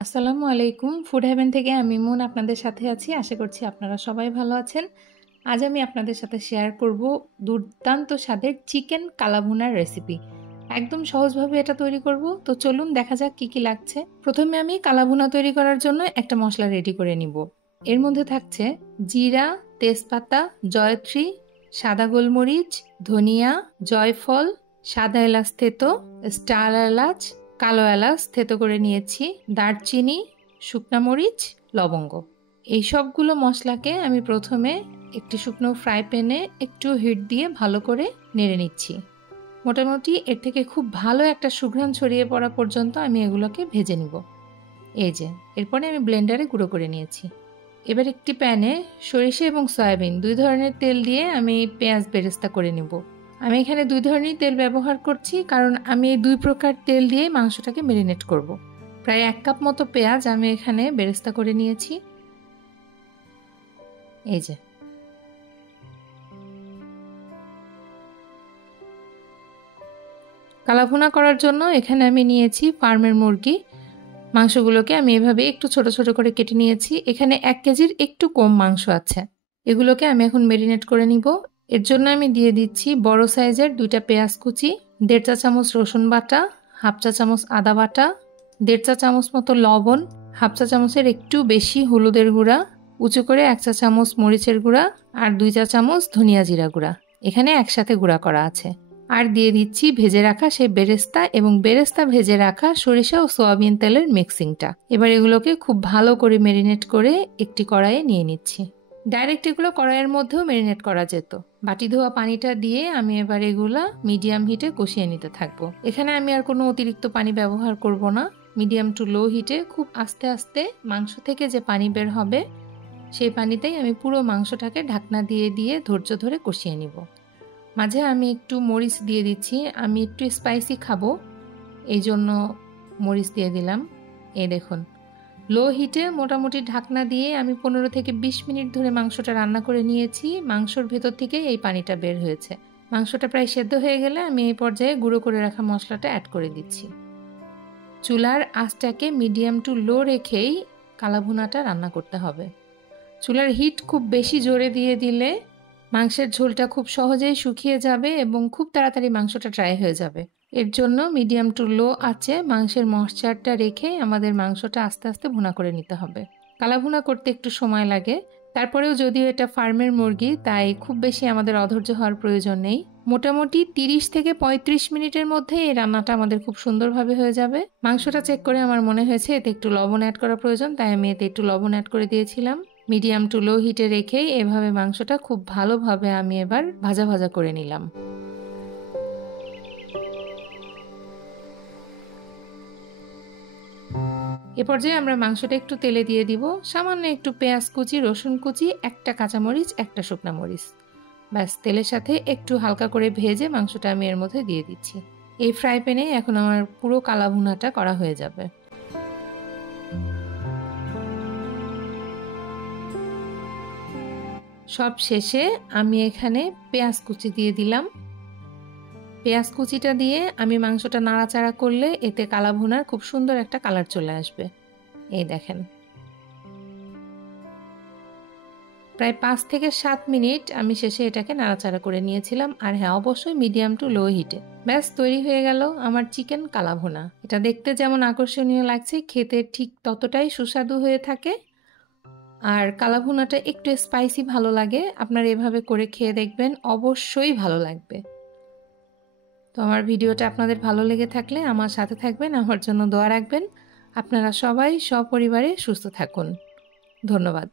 আসসালামু আলাইকুম। Food haven থেকে আমি মুন আপনাদের সাথে আছি। আশা করছি আপনারা সবাই ভালো আছেন। আজ আমি আপনাদের সাথে শেয়ার করব দুর্দান্ত স্বাদের চিকেন কালাভুনার রেসিপি। একদম সহজভাবে এটা তৈরি করব। তো চলুন দেখা যাক কি কি লাগছে। প্রথমে আমি কালাভুনা তৈরি করার জন্য একটা মশলা রেডি করে নিব। এর মধ্যে থাকছে জিরা, তেজপাতা, জয়ত্রী, সাদা গোলমরিচ, ধনিয়া, জয়ফল, সাদা এলাচ থেতো, স্টার এলাচ, কালো এলাচ থেতো করে নিয়েছি, দারচিনি, শুকনা মরিচ, লবঙ্গ। এই সবগুলো মশলাকে আমি প্রথমে একটি শুকনো ফ্রাই প্যানে একটু হিট দিয়ে ভালো করে নেড়ে নিচ্ছি। মোটামুটি এর থেকে খুব ভালো একটা সুঘ্রাণ ছড়িয়ে পড়া পর্যন্ত আমি এগুলোকে ভেজে নিব। এই যে এরপরে আমি ব্লেন্ডারে গুঁড়ো করে নিয়েছি। এবার একটি প্যানে সরিষা এবং সয়াবিন দুই ধরনের তেল দিয়ে আমি পেঁয়াজ বেরেস্তা করে নেব। আমি এখানে দুই ধরনের তেল ব্যবহার করছি কারণ আমি এই দুই প্রকার তেল দিয়ে মাংসটাকে ম্যারিনেট করব। প্রায় 1 কাপ মতো পেঁয়াজ আমি এখানে বেরেস্তা করে নিয়েছি। এই যে কালাভুনা করার জন্য এখানে আমি নিয়েছি ফার্মের মুরগি। মাংসগুলোকে আমি এভাবে একটু ছোট ছোট করে কেটে নিয়েছি। এখানে 1 কেজির একটু কম মাংস আছে। এগুলোকে আমি এখন ম্যারিনেট করে নিব। এর জন্য আমি দিয়ে দিচ্ছি বড় সাইজের 2টা পেঁয়াজ কুচি, 1.5 চা চামচ রসুন বাটা, 1/2 চা চামচ আদা বাটা, 1.5 চা চামচ মতো লবণ, 1/2 চা চামচের একটু বেশি হলুদের গুঁড়া, উঁচু করে 1 চা চামচ মরিচের গুঁড়া আর 2 চা চামচ ধনিয়া জিরা গুঁড়া এখানে একসাথে গুঁড়া করা আছে। আর দিয়ে দিচ্ছি ভেজে রাখা সেই বেরেস্তা এবং বেরেস্তা ভেজে রাখা সরিষা ও সয়াবিন তেলের মিক্সিংটা। এবার এগুলোকে খুব ভালো করে ম্যারিনেট করে একটি কড়াইয়ে নিয়ে নিচ্ছি। ডাইরেক্ট এগুলো কড়াইয়ের মধ্যেও ম্যারিনেট করা যেত। বাটি ধোয়া পানিটা দিয়ে আমি এবার এগুলা মিডিয়াম হিটে কষিয়ে নিতে থাকবো। এখানে আমি আর কোনো অতিরিক্ত পানি ব্যবহার করব না। মিডিয়াম টু লো হিটে খুব আস্তে আস্তে মাংস থেকে যে পানি বের হবে সেই পানিতেই আমি পুরো মাংসটাকে ঢাকনা দিয়ে দিয়ে ধৈর্য ধরে কষিয়ে নিব। মাঝে আমি একটু মরিচ দিয়ে দিচ্ছি। আমি একটু স্পাইসি খাবো, এই জন্য মরিচ দিয়ে দিলাম। এই দেখুন, লো হিটে মোটামুটি ঢাকনা দিয়ে আমি 15 থেকে 20 মিনিট ধরে মাংসটা রান্না করে নিয়েছি। মাংসর ভেতর থেকে এই পানিটা বের হয়েছে। মাংসটা প্রায় সেদ্ধ হয়ে গেলে আমি এই পর্যায়ে গুঁড়ো করে রাখা মশলাটা অ্যাড করে দিচ্ছি। চুলার আঁচটাকে মিডিয়াম টু লো রেখেই কালাভুনাটা রান্না করতে হবে। চুলার হিট খুব বেশি জোরে দিয়ে দিলে মাংসের ঝোলটা খুব সহজেই শুকিয়ে যাবে এবং খুব তাড়াতাড়ি মাংসটা ড্রাই হয়ে যাবে। এর জন্য মিডিয়াম টু লো আঁচে মাংসের ময়েশ্চারটা রেখে আমাদের মাংসটা আস্তে আস্তে ভুনা করে নিতে হবে। কালাভুনা করতে একটু সময় লাগে, তারপরেও যদিও এটা ফার্মের মুরগি তাই খুব বেশি আমাদের অধৈর্য হওয়ার প্রয়োজন নেই। মোটামুটি 30 থেকে 35 মিনিটের মধ্যে এই রান্নাটা আমাদের খুব সুন্দরভাবে হয়ে যাবে। মাংসটা চেক করে আমার মনে হয়েছে এতে একটু লবণ অ্যাড করা প্রয়োজন, তাই আমি এতে একটু লবণ অ্যাড করে দিয়েছিলাম। মিডিয়াম টু লো হিটে রেখেই এভাবে মাংসটা খুব ভালোভাবে আমি এবার ভাজা ভাজা করে নিলাম। এ পর্যায়ে আমরা মাংসটা একটু তেলে দিয়ে দিব। সামান্য একটু পেঁয়াজ কুচি, রসুন কুচি, একটা কাঁচামরিচ, একটা শুকনা মরিচ। ব্যাস, তেলের সাথে একটু হালকা করে ভেজে মাংসটা আমি এর মধ্যে দিয়ে দিচ্ছি। এই ফ্রাই প্যানে এখন আমার পুরো কালাভুনাটা করা হয়ে যাবে। সব শেষে আমি এখানে পেঁয়াজ কুচি দিয়ে দিলাম। পেঁয়াজ কুচিটা দিয়ে আমি মাংসটা নাড়াচাড়া করলে এতে কালাভুনার খুব সুন্দর একটা কালার চলে আসবে। এই দেখেন, প্রায় 5 থেকে 7 মিনিট আমি শেষে এটাকে নাড়াচাড়া করে নিয়েছিলাম। আর হ্যাঁ, অবশ্যই মিডিয়াম টু লো হিটে। ব্যাস, তৈরি হয়ে গেল আমার চিকেন কালাভুনা। এটা দেখতে যেমন আকর্ষণীয় লাগছে, খেতে ঠিক ততটাই সুস্বাদু হয়ে থাকে। আর কালাভুনাটা একটু স্পাইসি ভালো লাগে। আপনারা এভাবে করে খেয়ে দেখবেন, অবশ্যই ভালো লাগবে। তো আমার ভিডিওটা আপনাদের ভালো লেগে থাকলে আমার সাথে থাকবেন, আমার জন্য দোয়া রাখবেন। আপনারা সবাই সপরিবারে সুস্থ থাকুন। ধন্যবাদ।